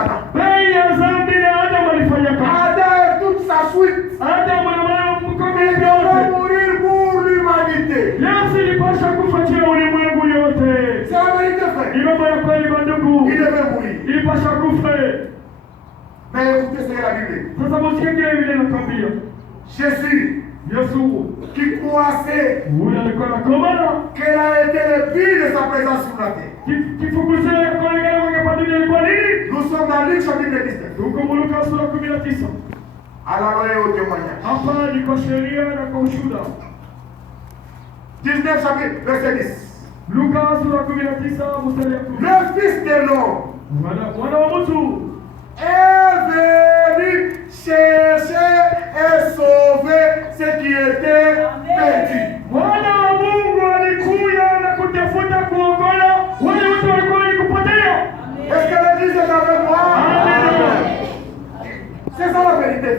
Adam. Bei ya dhambi na Adamu alifanya kazi. Adam et toute sa suite. Adamu na mkono Il devait mourir pour l'humanité. Yesu ilipaswa kufa kwa ulimwengu yote. C'est la vérité, frère. Ni mambo ya kweli bandugu. Il devait mourir. Ilipaswa kufa. Mais écoutez ce que la Bible dit. Sasa msikie kile Biblia inatuambia. Jésus, Yesu qui croissait, huyo alikuwa anakomana quel a été le but de sa présence sur la terre. kifukuze kuonekana kwa padri ilikuwa nini? Nous sommes dans Luc chapitre 19. Tuko Luka sura 19. Alors là, au témoignage. Hapa ni kwa sheria na kwa ushuhuda. 19 chapitre, verset 10. Luka sura 19 mstari wa 10. Le Fils de l'homme Mwana wa mtu est venu chercher et sauver ce qui était perdu. Mwana wa Mungu alikuja na kutafuta kuokoa wale wote walikuwa walikupotea. Est-ce que l'Église est avec moi? C'est ça la vérité.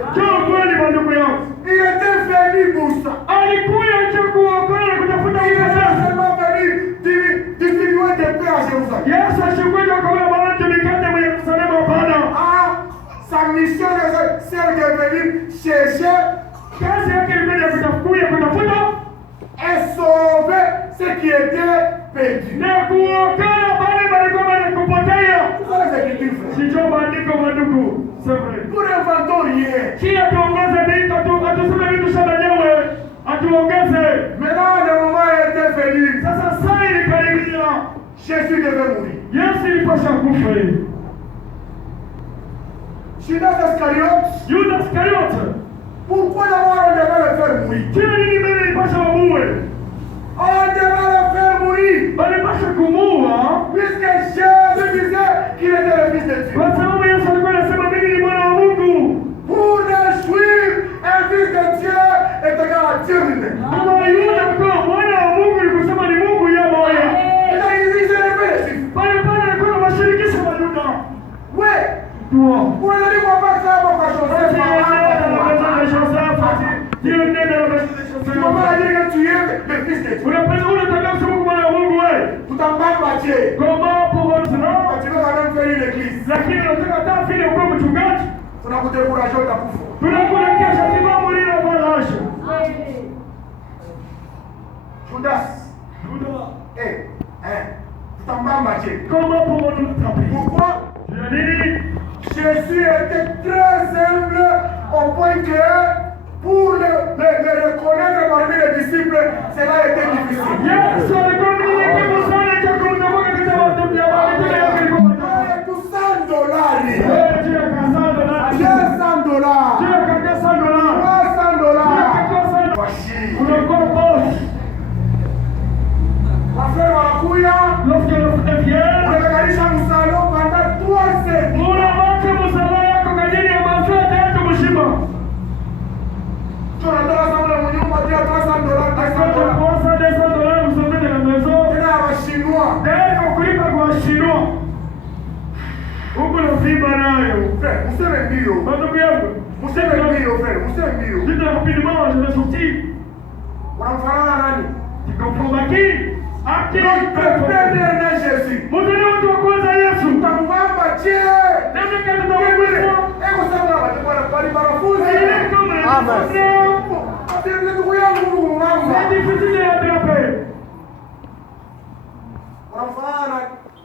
Il était venu pour ça. Alikuja kuokoa na kutafuta Il était seulement venu distribuer des paix à Jérusalem. Yesu alikuja kwa watu mikate wa Yerusalemu hapana. Sa mission est celle de venir chercher, kazi yake ilikuwa kutafuta et sauver ce qui était perdu. Na kuokoa wale walikuwa wanakupotea. C'est les Écritures. Sio maandiko madogo. Sema. Nous n'inventons rien. Kia tuongeze vitu atuseme vitu sana wenyewe. Atuongeze. Maintenant le moment était venu. Sasa saa ilikaribia. Jésus devait mourir. Yesu ilipaswa kufa. Judas Iscariote. Judas Iscariote. Pourquoi d'abord on devait le faire mourir? Kile nini mbele ilipaswa muue? On devait le faire mourir. Balipaswa kumuua. Puisque Jésus disait qu'il était le Fils de Dieu. Kwa sababu Yesu alikuwa anasema mimi ni mwana wa Mungu. Pour les Juifs, un Fils de Dieu est égal à Dieu lui-même. Kwa Yuda kwa mwana wa Mungu ni kusema ni Mungu yeye moja. Et là, il dit, je l'ai fait les Juifs. Pale alikuwa anawashirikisha Wayuda. Ouais. Toi. Pour les dire qu'on va faire mon cachot. C'est pas tu m'as pas dit que tu es le Fils de Dieu. Tout en bas de Dieu. Tu veux quand même faire une église. On a coûté courageux dans le Judas. Tout en bas de Dieu. Pourquoi? Jésus était très humble au point que pour le reconnaître parmi les disciples, cela était difficile. Tout $100. $100. La frère Maracuya, unakalisha msalo pendant 3 semaines. Tunatoka sana mnyumba pia $300. Tena wa Chinois. Huko na vimba nayo. Useme mbio. Ndugu yangu, Useme mbio, frère. Useme mbio. ndio rapidement je vais sortir. Wanamfanana nani? Tukamfunga ki? Aki. Premier na Jésus. Mzee wetu wa kwanza Yesu. Tutamwamba je. Ndio kama tutamwambia. Eko sana watu bali barafuzi. Amen. Ati ndugu yangu Mungu wangu. C'est difficile à attraper. Wanamfanana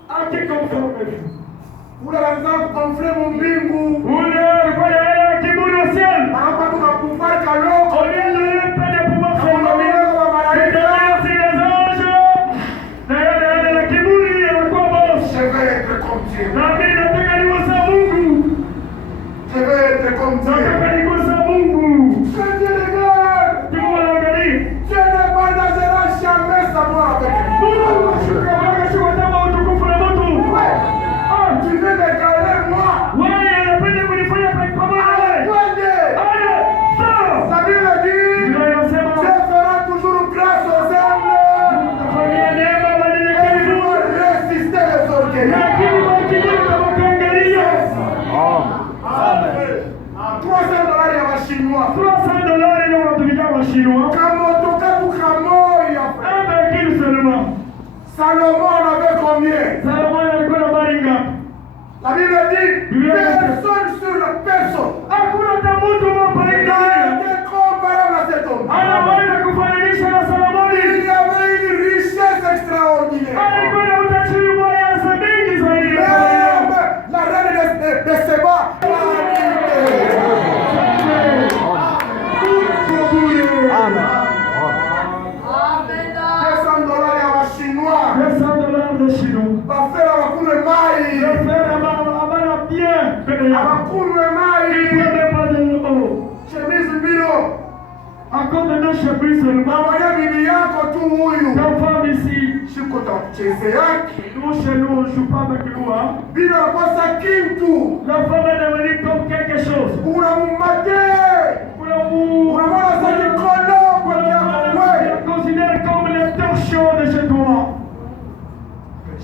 Aki kumfunga. ule anataka kukonfirm mbingu. Ule alikuwa yeye kiburi wa ciel. Hapa tukakufari kaloko. Ole ile pende pouvoir faire. Je vais être comme Dieu. Na mimi nataka niwe sawa Mungu. Je vais être comme Dieu. Nataka niwe sawa Mungu. Quand Dieu regarde, Dieu anaangalia. Dieu ne partagera jamais sa gloire avec lui. Tu veux me garder moi? La Bible dit, Dieu fera toujours grâce aux hommes. Et il doit résister les orgueils. $300 ya Wachinois. Kamotoka tukamoya. Salomon en avait combien? La Bible Bible dit, personne sur la personne. Hakuna tamutu hapa Il a été comparable à cet homme. anaweza kufananisha na Solomoni. Il y avait une richesse extraordinaire. Alikuwa na utajiri wa pesa mingi zaidi. Même la reine de Seba bafera bakunwe mai abakunwe mai chemise mbilo namwaya bibi yako tu huyu siko tacheze yake bila kosa kitu unamumate unamwona zaki kono kwa kiako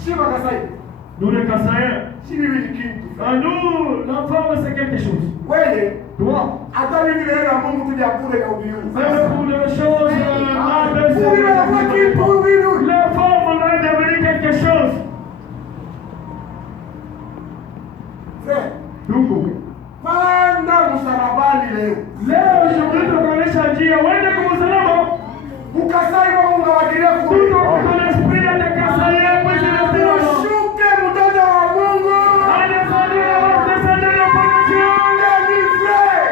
shiba kasai nous les Kassaïens. shini wili kitu Nous, la femme c'est quelque chose. wewe Toi, hata mimi ndio Mungu tu ya kule na ubiyu même pour les choses, la femme va devenir quelque chose. frère Donc, panda msalabani leo je voudrais te connaître njia uende kwa msalaba. ukasai wa Mungu wakilia Tout kule ton esprit dans les Kassaïens, puis c'est le msalaba. shuke mtoto wa Mungu Allez, descendez le feu de Dieu.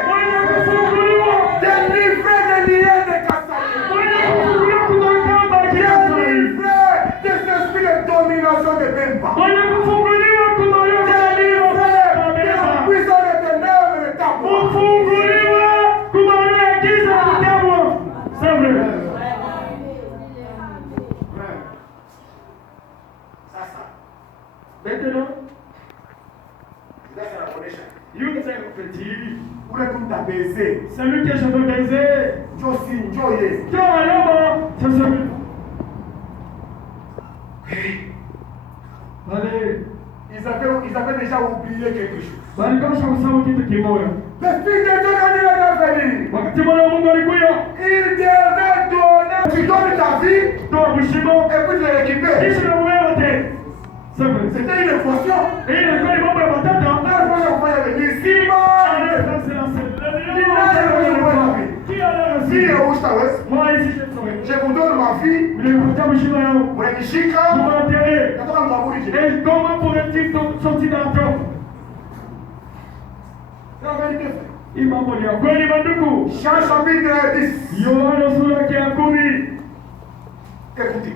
Uende kufunguliwa. délivré de liens de Kasai Uende kufunguliwa kutoka kamba ya Yesu. délivré de cet esprit de domination de Bemba Uende kufunguliwa kutoka délivré de la puissance de ténèbres de Tabo kufunguliwa kumaonea giza na kutabwa. C'est vrai. sasa Maintenant, sasa nakuonesha yule sasa kufeti hivi. ule tu mtabeze Celui que je veux baiser. Josi njoye Toi là-bas, c'est celui. Allez. ils avaient déjà oublié quelque chose Walikuwa kusahau kitu kimoja. le fils de Dieu quand il est venu Wakati mwana wa Mungu alikuja, il devait donner tu donnes ta vie toa mshimo, et puis tu le récupères kisha na wewe wote. C'est vrai. c'était une équation Et ilikuwa ni mambo ya matata. alifanya kufanya venir Simba fille Oustawes je vous donne ma fille mnanishika natoka mkaburi je c'est la vérité Jean chapitre 10 Yohana sura yake ya 10. écoutez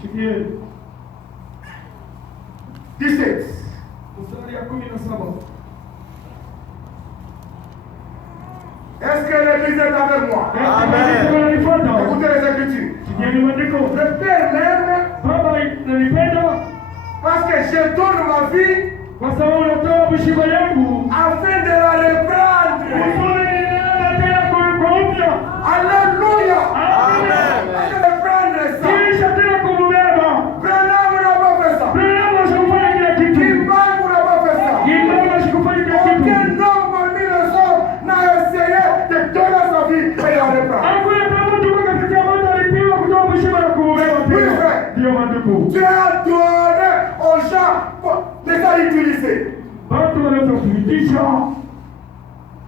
Sikie 17 mstari ya 17. est-ce que l'église est avec moi Amen. écoutez les écritures le Père m'aime Baba nalipenda parce que je donne ma vie kwa sababu natoa mshimo yangu afin de la reprendre kusudi ninaenda tena kwa upya. alléluia Amen. reprendre ça Kisha tena kumubeba. Branham n'a pas fait ça Branham ashikufanya kila kitu. Kimbangu n'a pas fait ça Kimbangu ashikufanya kila kitu. aucun homme parmi les hommes n'a essayé de donner sa vie et la reprendre Hakuna kama mtu kwa katika mambo alipewa kutoa mshimo na kumubeba tena. Ndio mandugu. Dieu a donné aux gens de ça utiliser. Watu wanaweza kuitisha.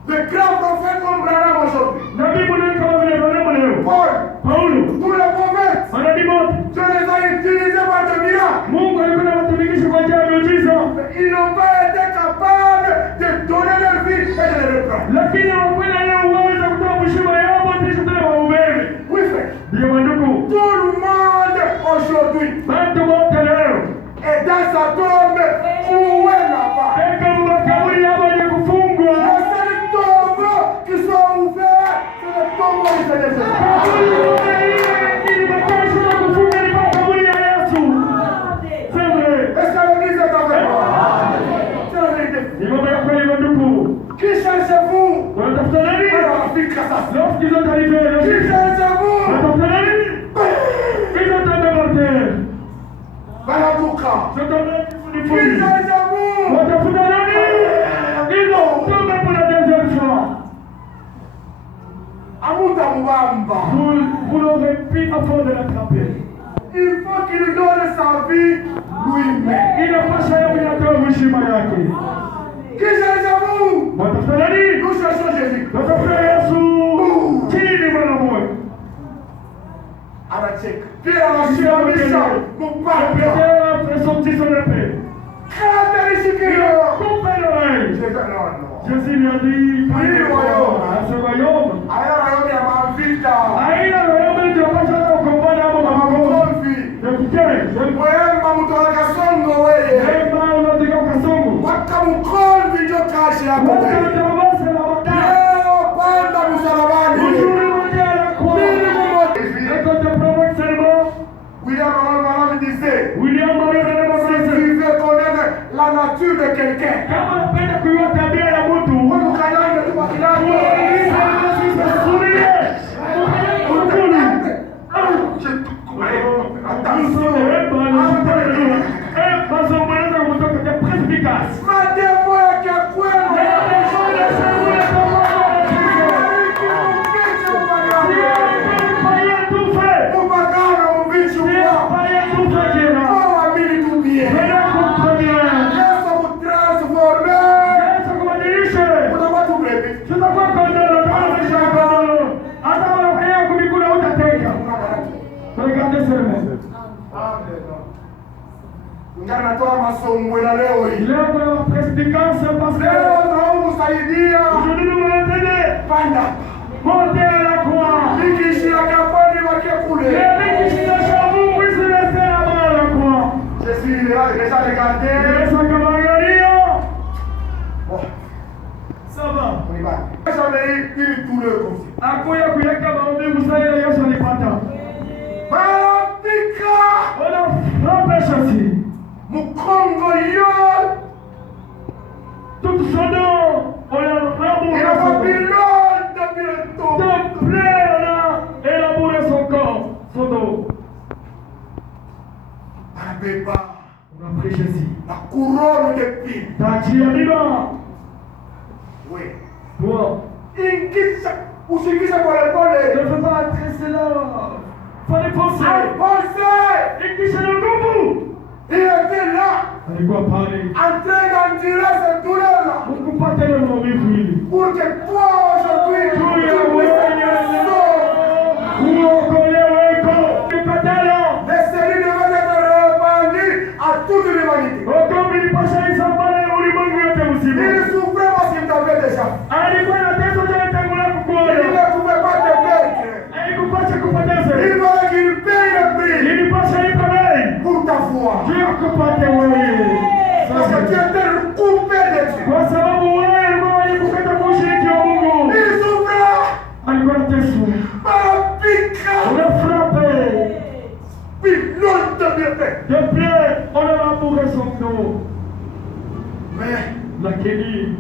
Le grand prophète comme Branham aujourd'hui. Nabii mwenyewe kama vile Branham leo. Paul, Paulo. tous les prophètes. Manabii wote. Dieu les a utilisés par des miracles. Mungu alikuwa anawatumikisha kwa njia ya miujiza. Ils n'ont pas été capables de donner leur vie et de les reprendre. Lakini hawakwenda leo uwezo kutoa mshimo yao kisha tena waubebe. Oui, frère. Ndio mandugu. Tout le monde aujourd'hui Watu wote leo. est dans sa tombe où est là-bas. Eka makaburi yao yenye kufungwa. Les seuls tombeaux qui sont ouverts, c'est le tombeau du Seigneur Jésus. Makaburi yote ile ni makasho ya kufunga ni makaburi ya Yesu. C'est vrai. Est-ce que l'église est avec moi? C'est la vérité. Ni mambo ya kweli mandugu. Qui cherchez-vous? Wanatafuta nani? Alors, Afrique, ça. Lorsqu'ils ont arrivé, Qui cherchez-vous? wanatafuta nani? Ils ont tombé par terre. Baladuka. Ils ont tombé Qui kifudifudi. cherchez-vous? Watafuta nani? Ils ont tombé pour la deuxième fois. Amuta Mubamba. Vous l'aurez pris avant de l'attraper. Il faut qu'il donne sa vie lui-même. Inapasha yeye kutoa mshima yake. Watafuta nani? Nous cherchons Jésus. Watafuta Yesu. Chini mwana mmoja. Anacheka. Pia anasimamisha mpaka. Pia son petit son épée. Katarishikio. Coupe l'oreille. Jésus lui a dit, à ce royaume. Haina royaume ya mavita. Haina royaume tunapata kukombana hapo kwa Makomvi. Mwemba mtoka Kasongo wewe. Mwemba unatoka Kasongo. Waka mkomvi ndio kazi yako wewe. Leo panda msalabani. William si tu veux connaître la nature de quelqu'un. Natoa masomo na leo hii. Leo presbytance parce que leo naomba usaidia. Panda. Monte à la croix. Nikishi ya kapani wake kule. Nikishi na shabu wisi reste à la croix. Jésus déjà regardé. Yesu akaangalia. Bon. Ça va. On y va. Jamais il douleur comme ça. Akuya kuyaka maombi msaile Yesu alipata. Barabika. Ona frappe chassi. Mukongo yo. Tout son nom, on l'a élaboré. Il a pas pilote de bientôt. De près, on a élaboré son corps, son dos. Abeba. On a pris Jésus. La couronne de pile. Tachiamima. Oui. Toi. Ingisa. Usigisa pour le voler. Ne fais pas entrer cela. Fallait penser. Penser. Ingisa le goût. Il était là, alikuwa pale en train d'endurer cette douleur-là. Mungu pate le maumivu hili. Pour que toi aujourd'hui, tu puisses uokoleweko. Les séries devaient être répandues à toute l'humanité. Okombi lipasha isambale ulimwengu yote mzima. Il souffrait parce qu'il t'avait déjà. Alikuwa na teso cha tangulia kukuona. Il ne pouvait pas te perdre. Haikupasha kupoteza. Il fallait qu'il paye le prix. Ilipasha iko bei. Pour ta foi. Dieu kupate wewe. Parce que tu étais coupé de Dieu. Kwa sababu wewe ulikuwa unakukata kushiriki wa Mungu. Il souffrait. Alikuwa na teso. Barabika. On a frappé. Puis l'autre de bien fait. Depuis, on a labouré son dos. Mais, lakini,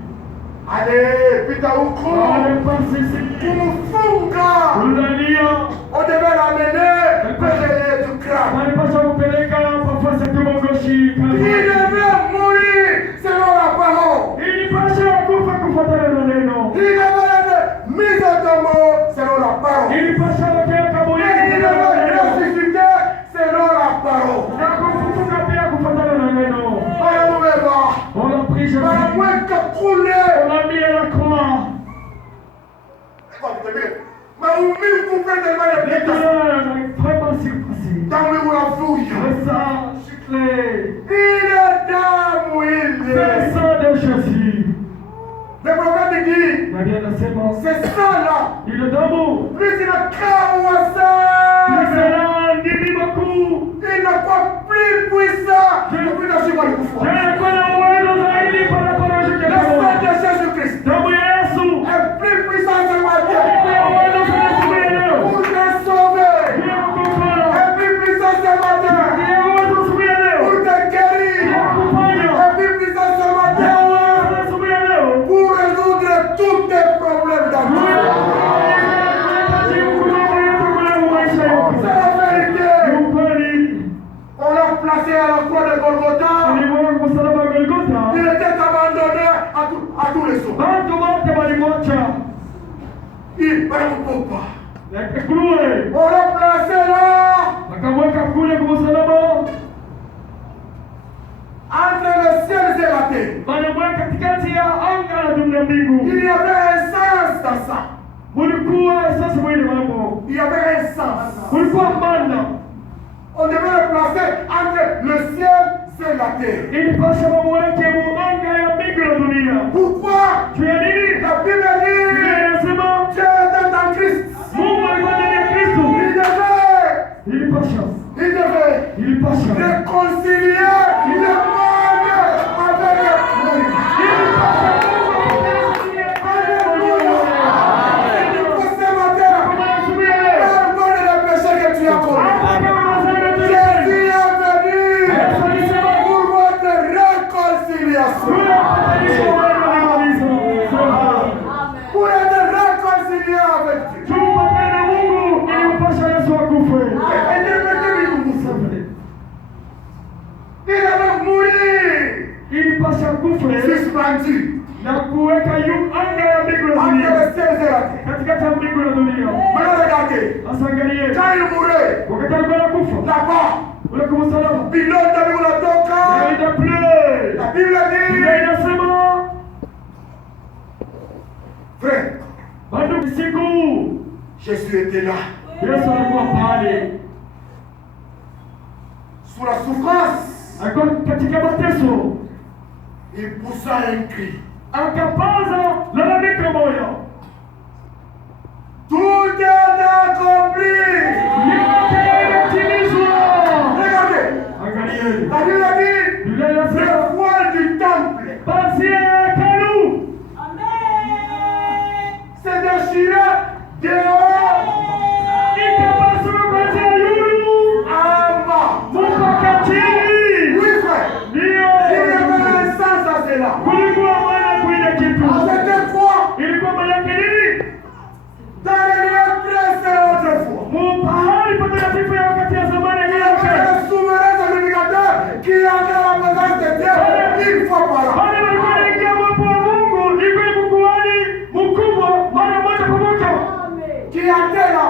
allez, pita huko. Allez, passe ici. Kumfunga. Unalia. On devait l'amener près du crâne. Walipaswa kupeleka pafasi ya tumbo goshi. Il devait mourir selon la parole. Ilipaswa kufa kufuatana na neno. Il devait être mis à tombeau selon la parole. Ilipaswa kuwekwa kaburini. Il devait ressusciter selon la parole. Na kufufuka pia kufuatana na neno. On a pris Jésus. On l'a mis à la croix. Maumivu kupenda mara Les pita. douleurs vraiment surpassées. Damu unavuja. Le sang giclé. Ile damu ile. C'est ça de Jésus. Le prophète dit, Na bien nasema, c'est ça là. ile damu. Lui c'est la kawasa. Sera ndimi makuu. Il n'est pas plus puissant que le Jésus alikufa. Yeye na uwezo zaidi para Le sang de Jésus-Christ damu ya Yesu. est plus puissant que ma Dieu. Uwezo sana subiri. Pour te sauver. Ndio kukola. Est plus puissant que ma Dieu. Ndio uwezo subiri. Pour te guérir. Ndio kufanya. Est plus puissant que ma Dieu. Ndio subiri leo. Pour résoudre tous tes problèmes d'amour. C'est la vérité. On l'a placé à la croix de Golgotha. Il était abandonné à tous les sauts. Il va nous pas. On l'a placé là. Entre le ciel et la terre. mbingu. Il y avait un sens dans ça. Mulikuwa sasa mwili mambo. Il y avait un sens. Mulikuwa maana. On devait le placer entre le ciel et la terre. Ilipaswa wamweke muanga ya mbingu na dunia. Pourquoi? Tu as dit? La Bible dit Dieu était en Christ. Mungu alikuwa ndani ya Kristo. Il devait réconcilier le monde avec le monde. Ce matin, pardonne les péchés que tu as commis. Jésus est venu pour votre réconciliation. Pour être réconcilié avec Dieu. Il avait mouru. Suspendu. Entre le ciel et la terre. Maintenant regardez. Quand il mourait, là-bas, pilote de l'Otoka, la Bible dit, frère, Jésus était là. Sous la souffrance, il poussa un cri. Tout est accompli. Regardez. La Bible a dit, le voile du temple s'est déchiré dehors. Oui, frère. Il y avait un sens à cela. C'était quoi? Dans les lieux très autrefois. Il y avait un souverain sacrificateur qui avait la présence de Dieu une fois par an. Qui était là.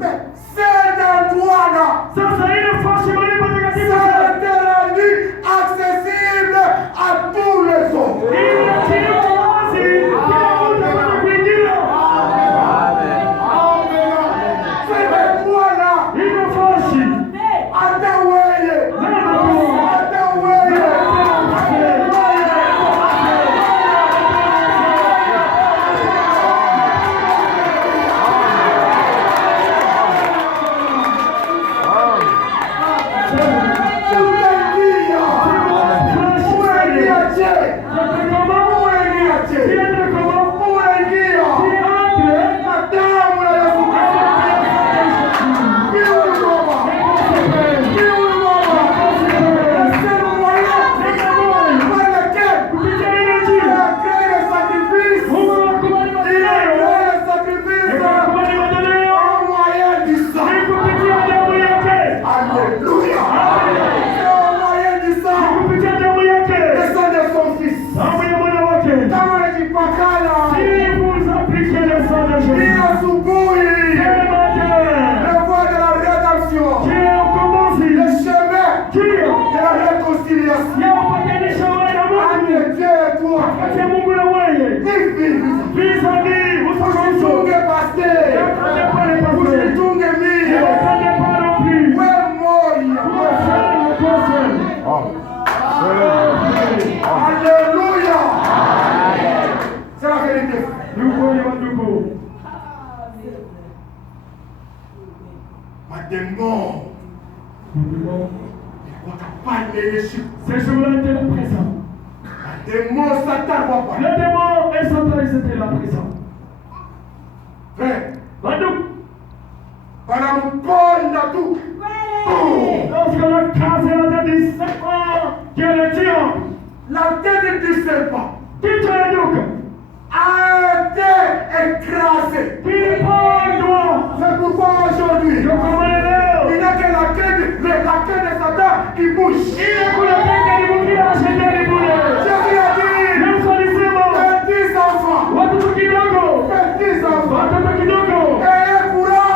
Mais cet endroit-là, ça a été rendu accessible à tous les autres. Cet endroit-là, Alléluia. C'est la vérité. Ma démon, ces jours-là étaient là présents. Le démon Satan va pas. Le démon et Satan, ils étaient là présents. Frère, Bandou, pendant Paul n'a tout. lorsqu'on a cassé la tête du serpent, qui est le tyran, La tête du serpent qui te l'éduque, a été écrasée. qui prend le doigt, C'est pourquoi aujourd'hui, je commande il n'y a que la queue de Satan qui bouge. il est pour le peuple qui vous dit acheter les boulets. Jésus a dit, petits enfants, Watoto kidogo, petits enfants, watoto kidogo, ayez courage.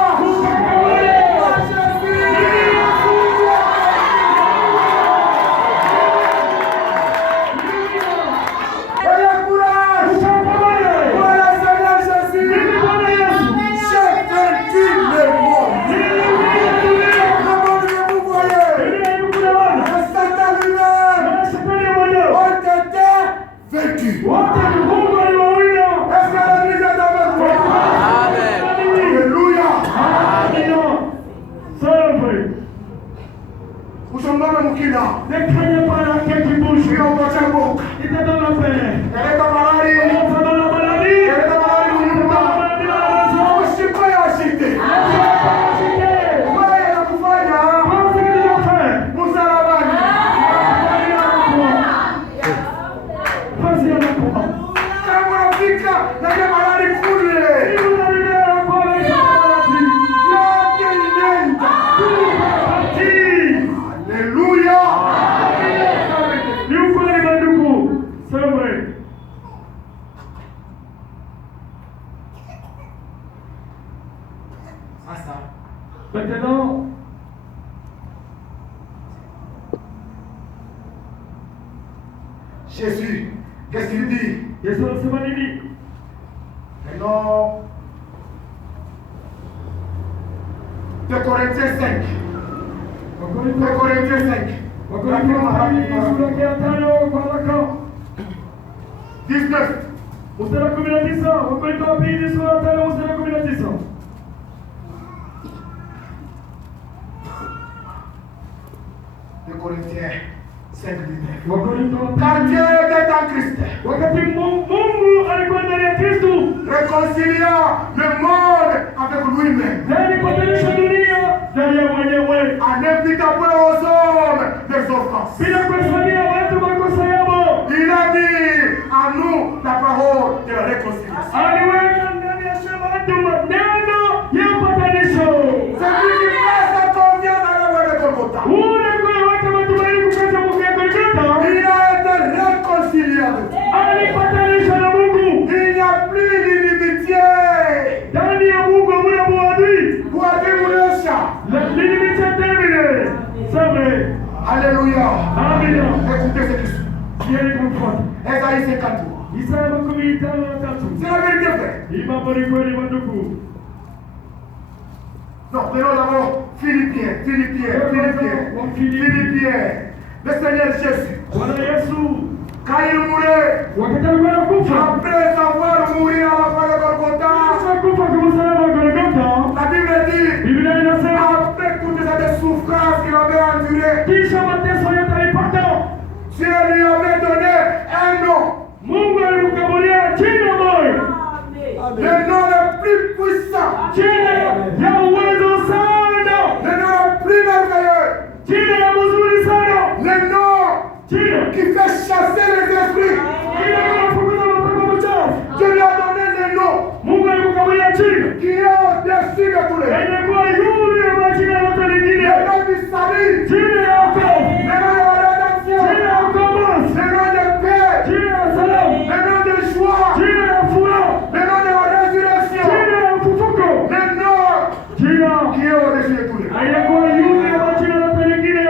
Ayez vaincu. wote Mungu aliwawinda. Est-ce que l'église est avec toi? Alléluia. Amina. Sauve. Usiombe mkina. Ne craignez pas la quête qui bouge. Ndio uache boka. Il te donne la paix. Eleta malali. On te donne la maladie. Eleta malali kunyumba. Usipe ashite. Wewe unakufanya. Pense que tu as fait. Msalabani. Vas-y à la croix. Kama unafika na ile malali kule. Si vous arrivez à la croix avec cette maladie, Yote inaenda. tout va partir. Alléluia. Ni ukweli bandugu. C'est vrai. Sasa Maintenant, Jésus, qu'est-ce qu'il dit? Yesu anasema nini? Maintenant, 2 Corinthiens 5. 2 Corinthiens 5. Wakorintho wa pili sura ya 5 kwa haraka. 19. Mstari wa 19. Wakorintho wa pili sura ya 5 mstari wa 19. Corinthiens 5, 19. Wakorintho wa Car pili. Dieu était en Christ, Wakati Mungu alikuwa ndani ya Kristo, réconciliant le monde avec lui-même, na alipatanisha dunia ndani ya mwenyewe, en imputant peu aux hommes des offenses. bila kuhesabia watu makosa yao. Il a mis à nous la parole de la réconciliation. Aliweka ndani ya shamba watu maneno ya upatanisho. Celui qui place sa confiance dans la voie de Golgotha, Ule kuweka matumaini kukaza Mungu ya Golgotha, il a été réconcilié avec Dieu. alipatanisha na Mungu. Il n'y a plus d'inimitié. Ndani ya Mungu hamuna uadui. Kuadhimisha. Lakini terminé. C'est vrai. Alléluia. Amina. Écoutez ce qui suit. Sieni kumfuata. Esaïe 53. Isaya 53. C'est la vérité, frère. Hii mambo ni kweli mandugu. Non, prenons d'abord Philippiens. Le Seigneur Jésus, Bwana Yesu quand il mourait, wakati alikuwa anakufa, après avoir mouru à la croix de Golgotha, kufa kwa msalaba wa Golgotha, la Bible dit, Biblia inasema après toutes ces souffrances qu'il avait endurées, kisha mateso yote alipata, Dieu lui avait donné un nom. Mungu alimkabulia jina moja, Le nom le plus puissant, jina ya uwezo sana, le nom le plus merveilleux, jina ya mzuri sana, le nom jina qui fait chasser les esprits. jina linafukuza mapepo machafu. Dieu lui a donné le nom Mungu alimkabulia jina qui est au-dessus de tous les noms. yenye kuwa juu ya majina yote Le mengine, nom du salut, jina ya wokovu, le nom de la rédemption, jina ya ukombozi, le nom de paix, jina ya salamu, le nom de joie, jina ya furaha, le nom de la résurrection, jina ya ufufuko, le nom jina qui est au-dessus de tous les noms. aliyekuwa juu ya majina yote mengine.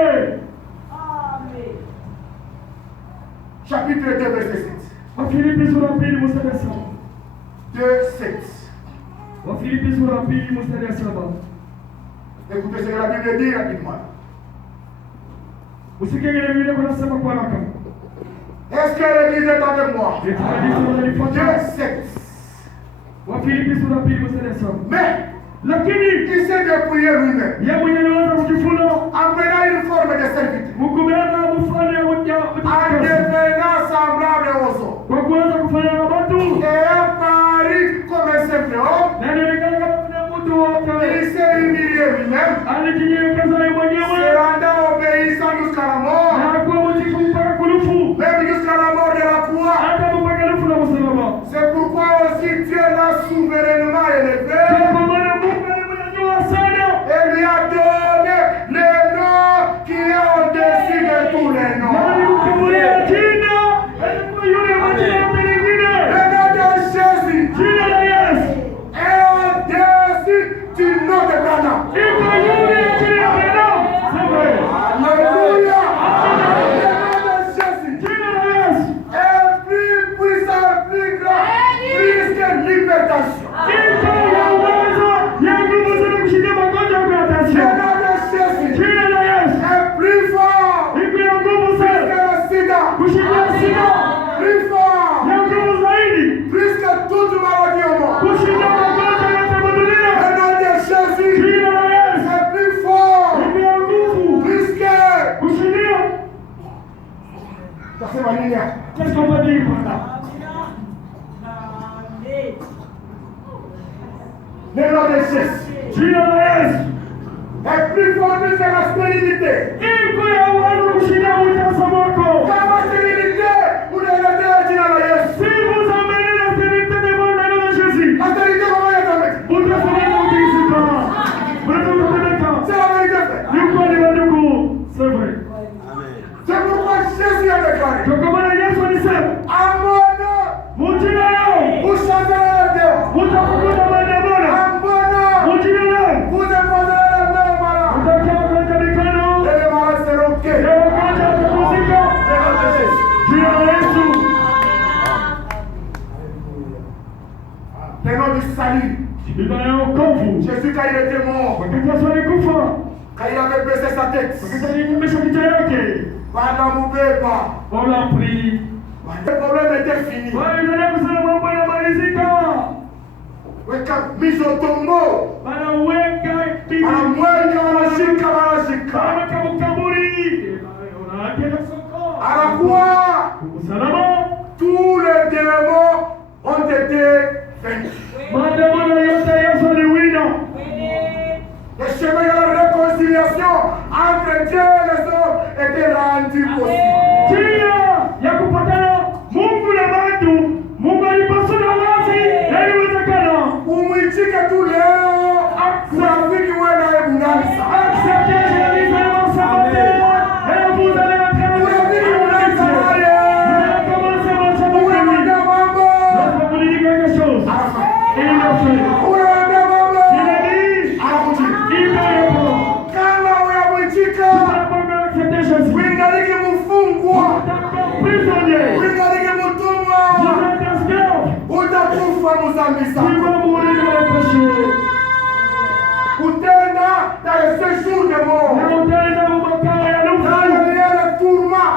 Chapitre 2, verset 7. Wafilipi sura ya 2 mstari wa 7. 2, 7. Wafilipi sura ya 2 mstari wa 7. Écoutez ce que la Bible dit rapidement. Usikie ile Biblia kunasema kwa haraka. Est-ce que l'église est avec moi? Eti kanisa 2, linalifuata. 7. Wafilipi sura ya 2 mstari wa 7. Mais Lakini il s'est dépouillé lui-même yeye mwenyewe aliweza kujifuna en prenant une forme de servitude, mkubeba mfano en wa devenant semblable aux hommes. kwa kuweza kufanya na watu Et apparut comme un simple homme, na alionekana kama mtu wote. il s'est humilié lui-même, Alijinyenyekeza yeye se mwenyewe rendant obéissant jusqu'à la mort, na kuwa mtiifu mpaka kufa, même jusqu'à la mort de la croix. hata mpaka kufa na msalaba. C'est pourquoi aussi Dieu l'a souverainement élevé Kwa maana Mungu alimnyanyua sana et lui a donné le nom qui est au-dessus de tous les na noms. alimkabulia jina Qu'est-ce qu'on va dire par là? Le nom de Jésus Jésus est plus fort que la stérilité. iko ya watu kushinda utasa wako. Kama stérilité, unailetea jina la Yesu. Si vous amenez la stérilité devant le nom de Jésus, La stérilité, comment elle est tombée? vous devenez moutisika. Vous devenez moutisika. C'est la vérité. Yuko ni wadugu. C'est vrai. C'est pourquoi Jésus a déclaré. Donc comment Yesu alisema? À mon nom, Mujina yao. vous chanterez la terre. Mutafukuta madabona. À mon nom, Mujina yao. vous déposerez les mains aux malades. Mutakia kwenye mikono. Et les malades seront guéris. Leo moja kupumzika. Le nom de Jésus. Jina la Yesu. Le nom du salut. Jina ya wokovu. Jésus, quand il était mort, Wakati Yesu alikufa. quand il avait baissé sa tête, Wakati aliinamisha kichwa yake. wanamubeba. On l'a pris. Le problème était fini. Waliendelea kusema mambo yanamalizika. Weka mise au tombeau. Wanaweka Anamweka, wanashika, wanashika. wanaweka mkaburi. Wanaenda soko. Anakuwa, Usalama. tous les démons ont été vaincus. Maandamano yote Yesu aliwina. Le chemin de la réconciliation entre Dieu et les hommes était rendu possible. Njia ya kupatana Mungu na watu. Mungu alipasua wazi na iliwezekana. Umwitike tu leo, urafiki wewe naye unaanza. Acceptez Jésus dans sa bonté et vous allez entrer dans Urafiki unaanza naye. Unaambia mambo. Anafanya. Unaambia mambo. Anakujibu. Kama uyamwitika, uingaliki mfungwa, uingaliki mtumwa, utakufa muzambi zako. Kutenda dans le séjour de mort, dans le lien de tourment,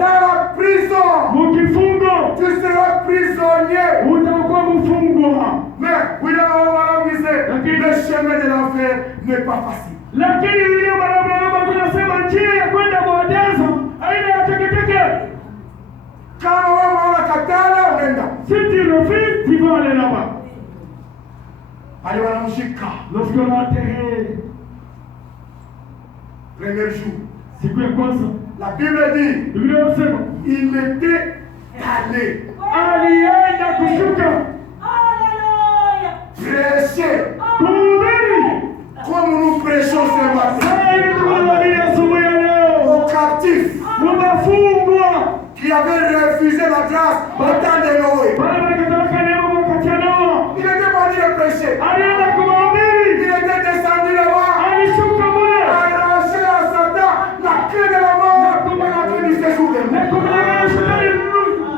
dans la prison, tu seras prisonnier. Mais William Abraham disait, le chemin de l'enfer n'est pas facile. Lakini yule barabara tunasema njia ya kwenda mwandazo aina ya teketeke. Kama wewe unakatala unaenda. Si tu refuses, tu vas aller là-bas. Allez wanamshika. Lorsqu'on a enterré Premier jour. siku ya kwanza, La Bible dit, Biblia inasema il était allé alienda kushuka prêcher kuhubiri comme nous prêchons ce matin ili tuhubiri asubuhi ya leo aux captifs wafungwa qui avaient refusé la grâce au temps de Noé. wale wakataka neema wakati ya Noa. Il était parti le prêcher. Alienda kuhubiri, Il était descendu là-bas, alishuka mule arraché à Satan la clé de la mort et la clé du séjour de na mort. kumletea shetani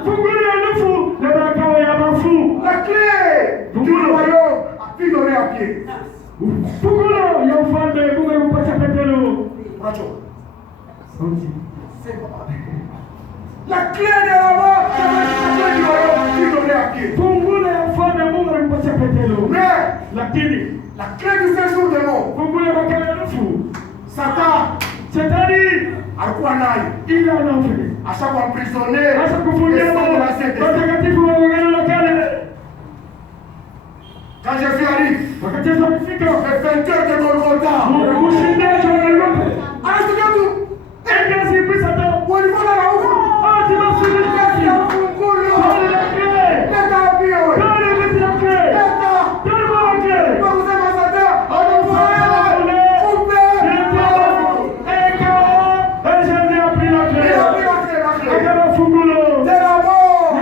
fungulia nufu na makao ya mafu. La clé du royaume a pu donner à pied. Fungulo ya ufalme Mungu alikupatia Petro. Unachoka. Sauti. C'est pas. La clé de la mort, c'est la clé du royaume qui donnait à pied. Fungulo ya ufalme Mungu alikupatia Petro. Mais Lakini la clé du séjour de mort, fungulo ya makao ya nufu Satan shetani alikuwa nayo. ila anaofanya Ashakuemprisonné hasa et kufungia sans de la CDC. watakatifu wa Agano la Kale. Quand Jésus arrive, Wakati Yesu alifika, le vainqueur de Golgotha, mshindaji wa Golgotha anasikia tu ingazipisa ta walivona na huko. Kasi ya fungulo. Leta wapi wewe? Leta. Kwa kusema Satan, anafahamu. Kumbe. Il a pris la clé. De la mort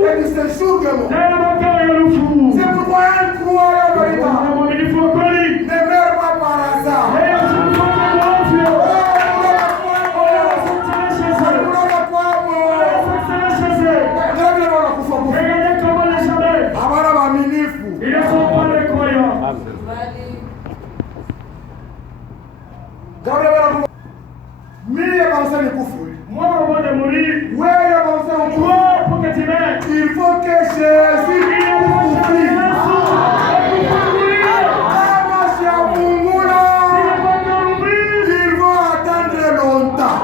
et du séjour de mort. C'est pourquoi un croyant véritable ne meurt pas par hasard. Abana baaminifu. Gauri bana mie bansa ni kufu. Wewe bansa ukufu. Il faut que Jésus kufu. Kama siafungula, ils vont attendre longtemps.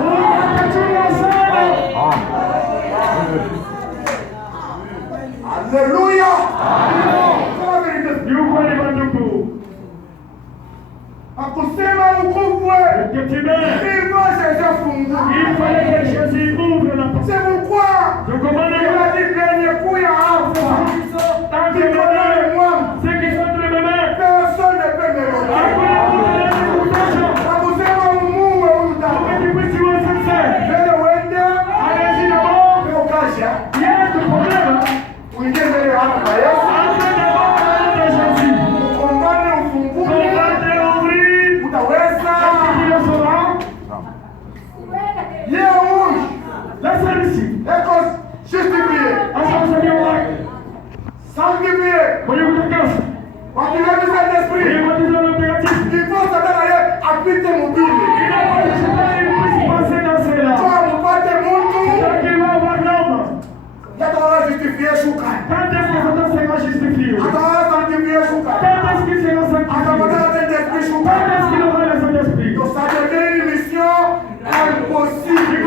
justifié. Sanctifié. Quand tu as vu cet esprit, il faut s'attendre à habiter mon Bible. Toi, mon père, t'es mon tour. Il y a ton justifié Choukan. Attends, sanctifié Choukan. Attends, cet esprit Choukan. Donc ça devient une mission impossible.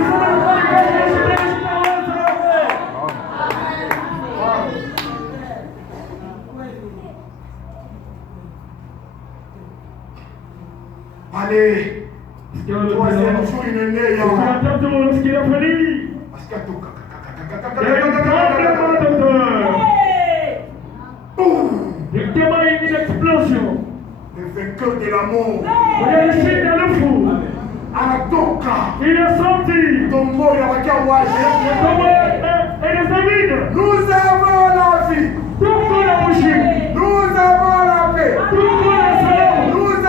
Allez, troisième jour, il est né. Il démarre une explosion. Le vainqueur de l'amour. Anatoka. Il est sorti. Tombo, il a vaincu et les amis. Nous avons la vie. Nous avons la paix. Nous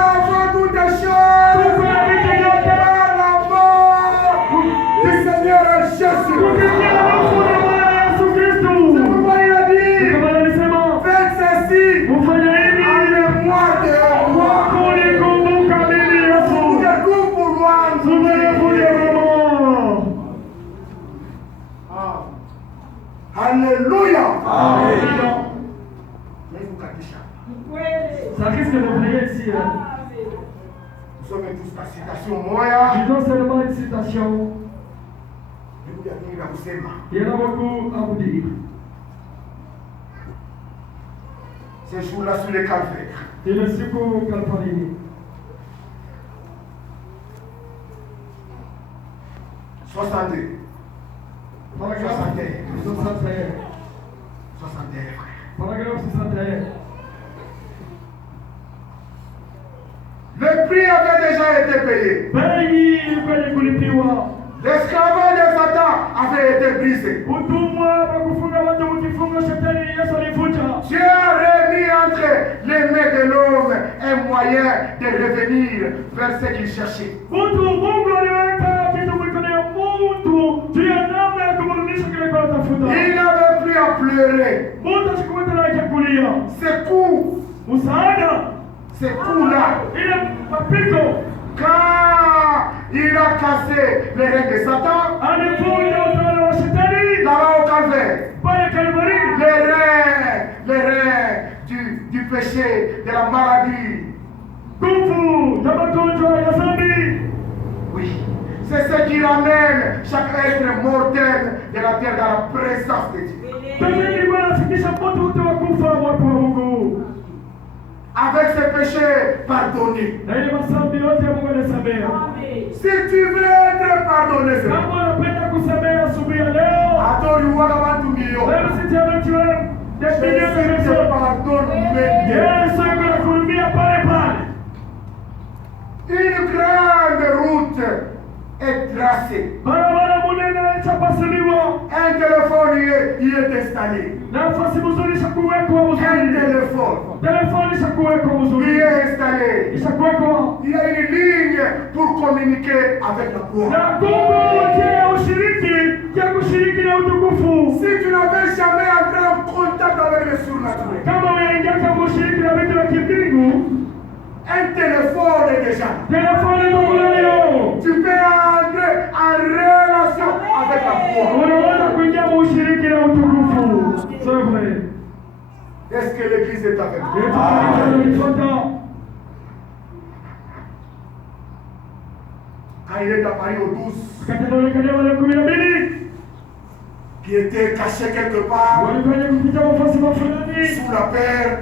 avons toutes les choses. Par la mort du Seigneur Jésus. C'est pourquoi il a dit, faites ceci en mémoire de moi. Souvenez-vous pour moi. Alléluia. Ça risque de briller ici. Nous sommes tous la citation moya. Disons seulement une citation. Il y en a beaucoup à vous dire. Ces jours-là sur les calvaires. Et le secours Calvarie. 62. Paragraphe 61. 61. Paragraphe 61. Le prix avait déjà été payé. L'esclavage de Satan avait été brisé. Dieu a remis entre les mains de l'homme un moyen de revenir vers ce qu'il cherchait. Il n'avait plus à pleurer. Ces coups, ces coups-là, quand il a cassé les reins de Satan, là-bas au calvaire, les reins du péché, de la maladie. Oui, c'est ce qui ramène chaque être mortel de la terre dans la présence de Dieu. Avec ses péchés pardonnés. Si tu veux être pardonné, une grande route est tracée. Un téléphone y est installé. Un téléphone y est installé. Il y a une ligne pour communiquer avec la gloire. Si tu n'avais jamais entré en contact avec le surnaturel, un téléphone est déjà. Tu peux entrer en relation avec la gloire. C'est vrai. Est-ce que l'église est avec nous? Quand il est apparu aux 12, qui était caché quelque part sous la terre,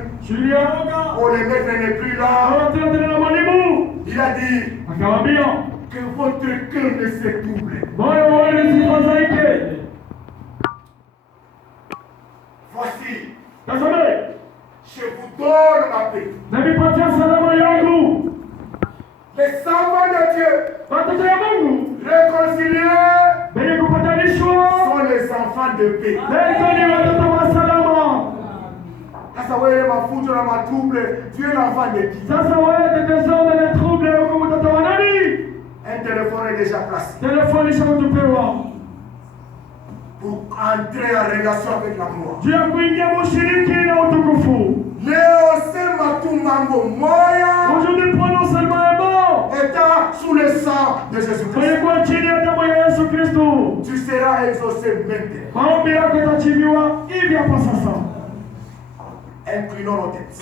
où les maîtres n'est plus là, il a dit que votre cœur ne se trouble. Voici, je vous donne ma paix. Les enfants de Dieu réconciliés sont les enfants de paix. Sasa wewe mafuta na matrouble, tu es l'enfant de qui? Un téléphone est déjà placé. entrer en relation avec la gloire. juu ya kuingia ushiriki na utukufu. Leo sema tu mambo moya. Aujourd'hui, prenons seulement un mot. Étant sous le sang de Jésus-Christ. Kwa chini ya damu ya Yesu Kristo. Tu seras exaucé maintenant. Maombi yako yatajibiwa hivi hapa sasa. Inclinons nos têtes.